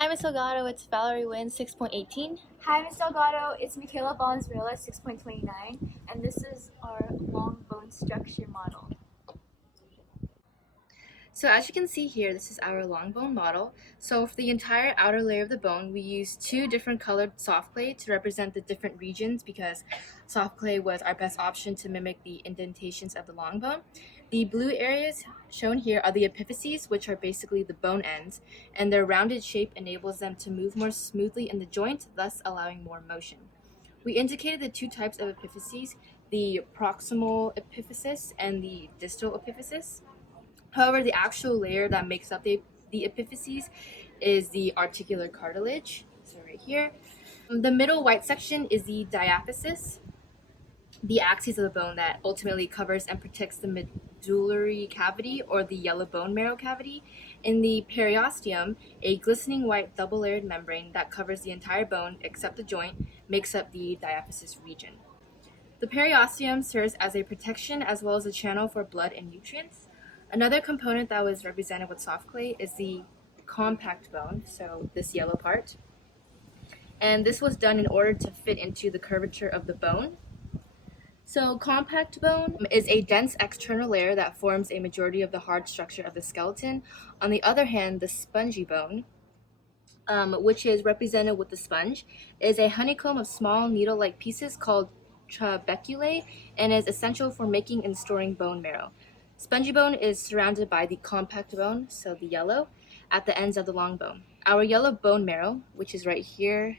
Hi, Ms. Delgado. It's Valerie Nguyen, 6.18. Hi, Ms. Delgado. It's Mihkaela Valenzuela, 6.29, and this is our long bone structure model. So as you can see here, this is our long bone model. So for the entire outer layer of the bone, we used two different colored soft clay to represent the different regions because soft clay was our best option to mimic the indentations of the long bone. The blue areas shown here are the epiphyses, which are basically the bone ends, and their rounded shape enables them to move more smoothly in the joint, thus allowing more motion. We indicated the two types of epiphyses, the proximal epiphysis and the distal epiphysis. However, the actual layer that makes up the epiphyses is the articular cartilage, so right here. The middle white section is the diaphysis, the axis of the bone that ultimately covers and protects the medullary cavity or the yellow bone marrow cavity. In the periosteum, a glistening white double-layered membrane that covers the entire bone except the joint makes up the diaphysis region. The periosteum serves as a protection as well as a channel for blood and nutrients. Another component that was represented with soft clay is the compact bone, so this yellow part. And this was done in order to fit into the curvature of the bone. So compact bone is a dense external layer that forms a majority of the hard structure of the skeleton. On the other hand, the spongy bone, which is represented with the sponge, is a honeycomb of small needle-like pieces called trabeculae and is essential for making and storing bone marrow. Spongy bone is surrounded by the compact bone, so the yellow, at the ends of the long bone. Our yellow bone marrow, which is right here,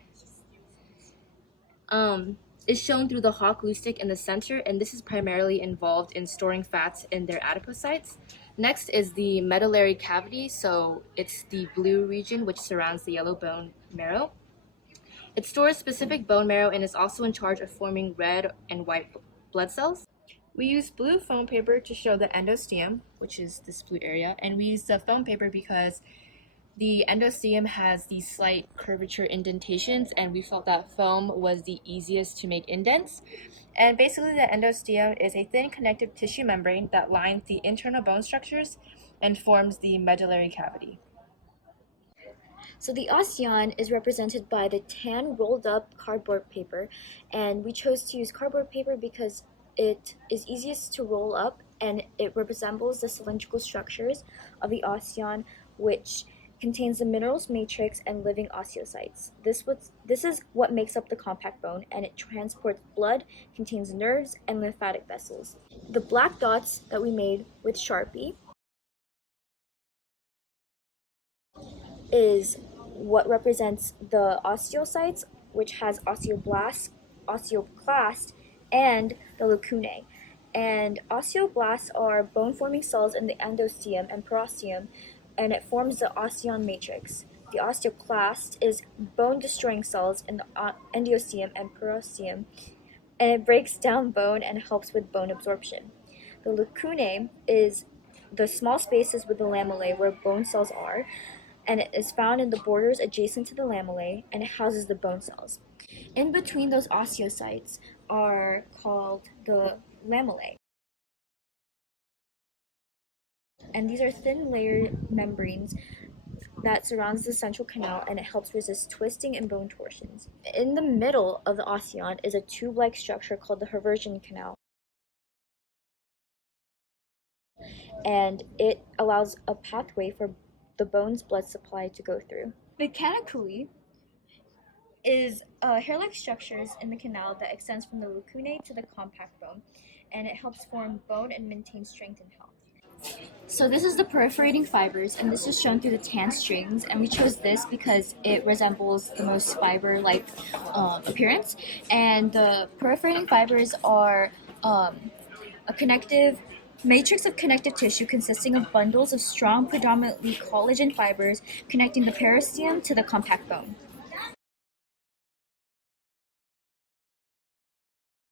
is shown through the hawk glue stick in the center, and this is primarily involved in storing fats in their adipocytes. Next is the medullary cavity, so it's the blue region which surrounds the yellow bone marrow. It stores specific bone marrow and is also in charge of forming red and white blood cells. We use blue foam paper to show the endosteum, which is this blue area, and we use the foam paper because the endosteum has these slight curvature indentations, and we felt that foam was the easiest to make indents. And basically, the endosteum is a thin connective tissue membrane that lines the internal bone structures and forms the medullary cavity. So the osteon is represented by the tan rolled up cardboard paper, and we chose to use cardboard paper because it is easiest to roll up and it resembles the cylindrical structures of the osteon, which contains the minerals matrix and living osteocytes. This is what makes up the compact bone, and it transports blood, contains nerves, and lymphatic vessels. The black dots that we made with Sharpie is what represents the osteocytes, which has osteoblasts, osteoclast, and the lacunae. And osteoblasts are bone-forming cells in the endosteum and periosteum, and it forms the osteon matrix. The osteoclast is bone-destroying cells in the endosteum and periosteum, and it breaks down bone and helps with bone absorption. The lacunae is the small spaces with the lamellae where bone cells are, and it is found in the borders adjacent to the lamellae, and it houses the bone cells. In between those osteocytes are called the lamellae. And these are thin layered membranes that surrounds the central canal, and it helps resist twisting and bone torsions. In the middle of the osteon is a tube-like structure called the Haversian canal, and it allows a pathway for the bone's blood supply to go through. Mechanically is hair-like structures in the canal that extends from the lacunae to the compact bone, and it helps form bone and maintain strength and health. So this is the perforating fibers, and this is shown through the tan strings, and we chose this because it resembles the most fiber-like appearance. And the perforating fibers are a connective matrix of connective tissue consisting of bundles of strong, predominantly collagen fibers connecting the periosteum to the compact bone.